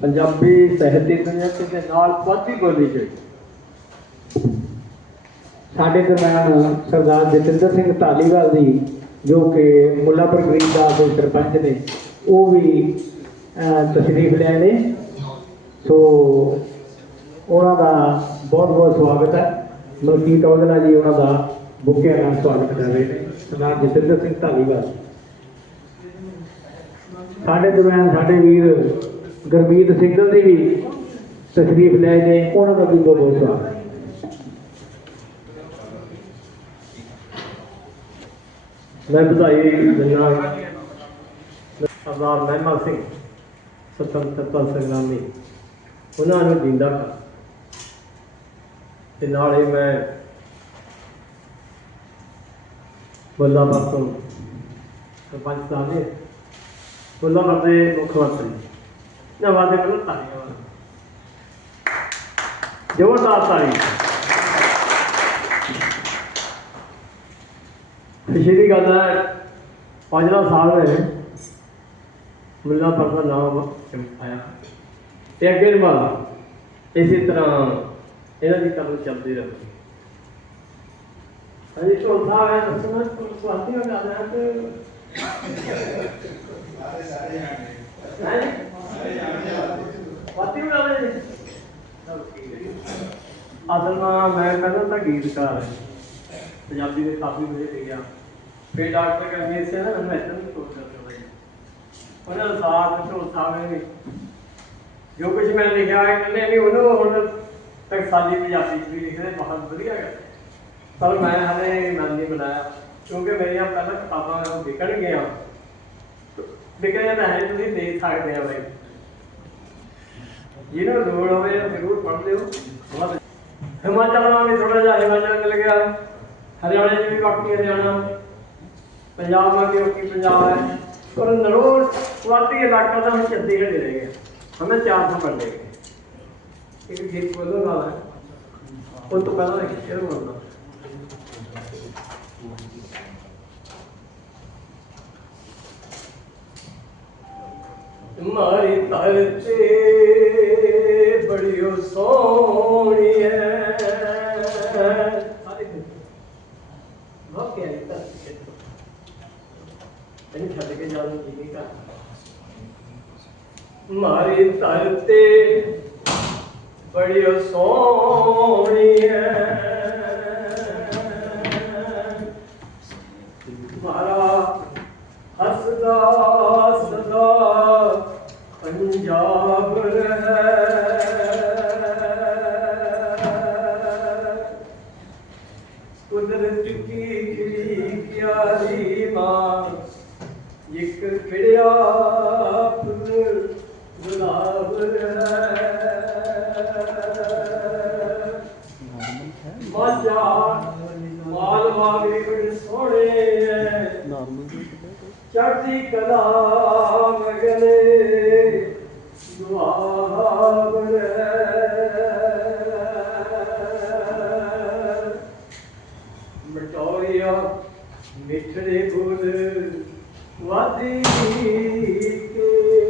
پنجابی صحتی دنیا کے نال پاتی بولی چاہیے ਸਾਡੇ ਦਰਮਿਆਨ ਸਰਦਾਰ ਜਤਿੰਦਰ ਸਿੰਘ ਧਾਲੀਵਾਲ ਜੀ, ਜੋ ਕਿ ਮੁੱਲਾਪੁਰ ਗਰੀਬ ਦਾ ਦੇ ਸਰਪੰਚ ਨੇ, ਉਹ ਵੀ ਤਸ਼ਰੀਫ ਲੈ ਨੇ। ਸੋ, ਉਹਨਾਂ ਦਾ ਬਹੁਤ ਬਹੁਤ ਸਵਾਗਤ ਹੈ। ਮਲਕੀਤ ਔਜਲਾ ਜੀ, ਉਹਨਾਂ ਦਾ ਬੁੱਕੇ ਨਾਲ ਸਵਾਗਤ ਕਰ ਰਹੇ ਨੇ, ਸਰਦਾਰ ਜਤਿੰਦਰ ਸਿੰਘ ਧਾਲੀਵਾਲ ਸਾਡੇ ਦਰਮਿਆਨ ਸਾਡੇ ਵੀਰ ਗੁਰਮੀਤ ਸਿੰਘ ਜੀ ਵੀ ਤਸ਼ਰੀਫ ਲੈ ਨੇ, ਉਹਨਾਂ ਦਾ ਵੀ ਬਹੁਤ ਬਹੁਤ ਸਵਾਗਤ ਮੈਂ ਵਧਾਈ ਦਿੰਦਾ ਸਰਦਾਰ ਮਹਿਮਾ ਸਿੰਘ ਸੁਤੰਤਰਤਾ ਸੰਗਰਾਮੀ ਉਹਨਾਂ ਨੂੰ ਦਿੰਦਾ ਕਰ ਤੇ ਨਾਲ ਹੀ ਮੈਂ ਬੱਲਾਪੁਰ ਤੋਂ ਸਰਪੰਚ ਸਾਹਿਬ ਨੇ ਬੱਲਾਪੁਰ ਦੇ ਮੁੱਖ ਮੰਤਰੀ ਨਾ। ਵਾਦੇ ਕੋਲ ਤਾਲੀਆਂ ਜ਼ੋਰਦਾਰ ਤਾਲੀਆਂ ਪਿਛਲੀ ਗੱਲ ਹੈ ਪੰਜਵਾਂ ਸਾਲ ਹੈ ਮੁੱਲਾ ਪਰ ਦਾ ਨਾਮ ਆਇਆ। ਤੇ ਅੱਗੇ ਵਾਲਾ ਇਸੇ ਤਰ੍ਹਾਂ ਇਹਨਾਂ ਦੀ ਕੰਮ ਚੱਲਦੀ ਰਹੇ। ਅਜੇ ਸਾਹਿਬ ਹੈ ਦੱਸਣਾ ਸਵਾਤੀ ਹੋ? ਹੈ ਤੇ ਸਾਰੇ ਸਵਾਤੀ ਹੋ ਜਾਂਦਾ ਹੈ। ਅਸਲ ਵਿੱਚ ਮੈਂ ਕਹਿੰਦਾ ਤਾਂ ਗੀਤਕਾਰ ਹਾਂ। ਪੰਜਾਬੀ ਦੇ ਕਾਫੀ ਵਧੀਆ ਲਿਖਿਆ ਫਿਰ ਡਾਕਟਰ ਕਰਨੀ ਸੀ ਨਾ ਮੈਂ ਇਦਾਂ ਨਹੀਂ ਸੋਚ ਸਕਦਾ ਬਈ। ਉਹਨਾਂ ਦਾ ਸਾਥ ਢੋਲ ਜੋ ਕੁਝ ਮੈਂ ਲਿਖਿਆ ਹੈ ਕਹਿੰਦੇ ਨਹੀਂ ਉਹਨੂੰ ਹੁਣ ਤੱਕ ਪੰਜਾਬੀ ਚ ਵੀ ਲਿਖਦੇ ਬਹੁਤ ਵਧੀਆ ਹੈ। ਪਰ ਮੈਂ ਹਲੇ ਮਨ ਨਹੀਂ ਬਣਾਇਆ, ਕਿਉਂਕਿ ਮੇਰੀਆਂ ਪਹਿਲਾਂ ਕਿਤਾਬਾਂ ਵਿਕਣ ਗਿਆ ਵਿਕਣ ਤਾਂ ਹੈ ਤੁਸੀਂ ਦੇਖ ਸਕਦੇ ਆ ਬਈ। ਜਿਹਨੂੰ ਲੋੜ ਹੋਵੇ ਜ਼ਰੂਰ ਪੜ੍ਹ ਲਿਓ। ਹਿਮਾਚਲ ਨਾਲ ਵੀ ਥੋੜਾ ਜਿਹਾ ਹਿਮਾਚਲ ਮਿਲ ਗਿਆ। ਹਰਿਆਣੇ ਦੀ ਵੀ ਬਾਕੀ ਹਰਿਆਣਾ ਪੰਜਾਬ ਵਾਂਗੇ ਬਾਕੀ ਪੰਜਾਬ ਹੈ। ਪਰ ਨਰੋਲ ਵਾਦੀ ਇਲਾਕਾ ਦਾ ਹੁਣ ਚੰਡੀਗੜ੍ਹ ਰਹਿ ਗਿਆ। ਹਮੇ ਚਾਰ ਸੌ ਬੰਦੇ ਗਏ ਇੱਕ ਜੇਕ ਕੋਲੋਂ ਨਾਲ। ਹੈ ਉਹ ਤੋਂ ਪਹਿਲਾਂ ਇੱਕ ਸ਼ੇਰ ਬੋਲਦਾ ਮਾਰੀ ਧਰਤੀ ਬੜੀ ਸੋਹਣੀ ਹੈ ਜਾਣ ਨੂੰ ਜੀ ਮਾਰੀ ਧਰਤੀ ਬੜੀ ਸੋਹਣੀ ਹੈ ਮਾਰਾ ਹੱਸਦਾ ਸਦਾ ਪੰਜਾਬ ਹੈ ਚੜ੍ਹਦੀ ਕਲਾ ਮਗਲੇ ਦੁਆਬ ਹੈ ਮਟੋਰੀਆ ਮਿੱਠੜੇ ਬੋਲ ਵਾਦੀ ਕੇ।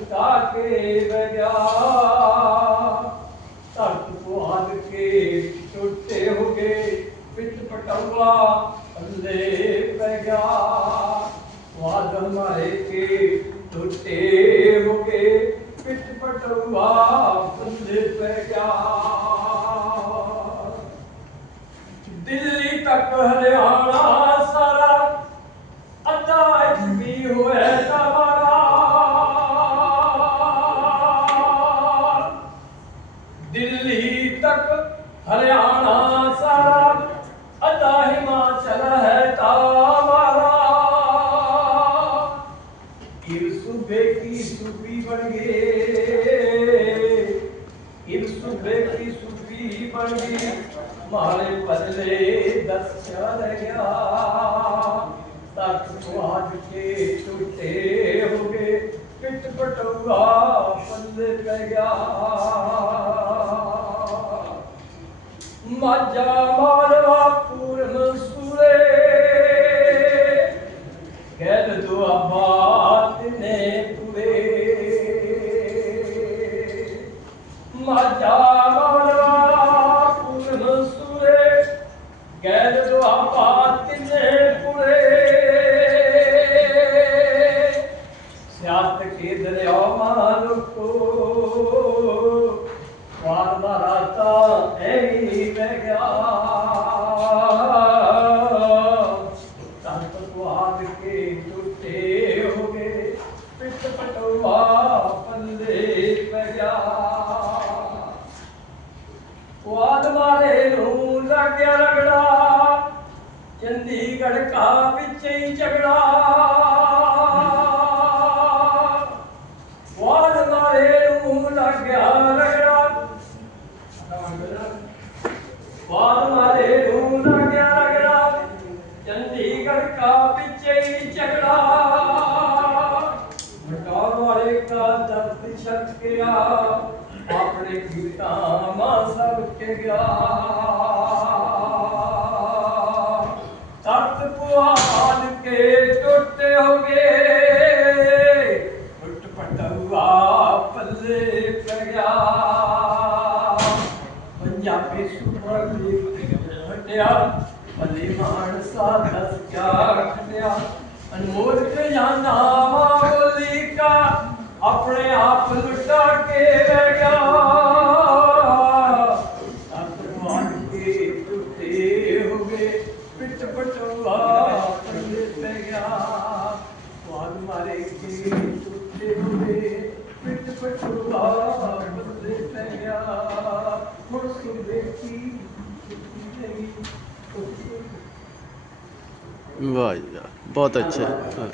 ਕੇ ਬਹਿ ਧਰਤ ਕੋ ਕੇ ਟੁੱਟੇ ਹੋ ਗਏ ਪਿੱਟ ਪਟੌਲਾ ਅੱਲੇ ਪੈ ਗਿਆ। ਵਾਦ ਹਮਾਰੇ ਕੇ ਟੁੱਟੇ ਹੋ ਗਏ ਪਿੱਟ ਪਟੌਲਾ ਅੱਲੇ ਪੈ ਗਿਆ। ਦਿੱਲੀ ਤੱਕ ਹਰਿਆਣਾ ਬਦਲੇ ਗਿਆ ਤੱਕ ਸੁਆਦ ਕੇ ਟੁੱਟੇ ਹੋ ਗਏ ਪਿੱਟ ਪਟੂਆ ਪੱਲੇ ਪੈ ਗਿਆ ਮਾਝਾ ਮਾਲਵਾ ਨੂੰ ਲੱਗਿਆ ਰਗੜਾ ਚੰਡੀਗੜ੍ਹ ਕਾ ਵਿੱਚ ਹੀ ਝਗੜਾ। ਵਾਦ ਮਾਰੇ ਨੂੰ ਲੱਗਿਆ ਰਗੜਾ। ਵਾਦ ਮਾਰੇ ਪੁਆਲ ਕੇ ਟੁੱਟੇ ਹੋ ਗਏ ਟੁੱਟ ਪਟਵਾ ਪੱਲੇ ਪੈ ਗਿਆ ਪੰਜਾਬੀ ਸੁਪਰ ਹਟਿਆ ਭਲੇ ਮਾਨਸਾ ਦਸ ਕਿਆ ਖਟਿਆ ਅਨਮੋਲ ਕੇ ਜਾਨਾ ਬੋਲੀ ਕਾ ਆਪਣੇ ਆਪ ਲੁਟਾ ਕੇ ਵਾਹ ਜੀ ਵਾਹ,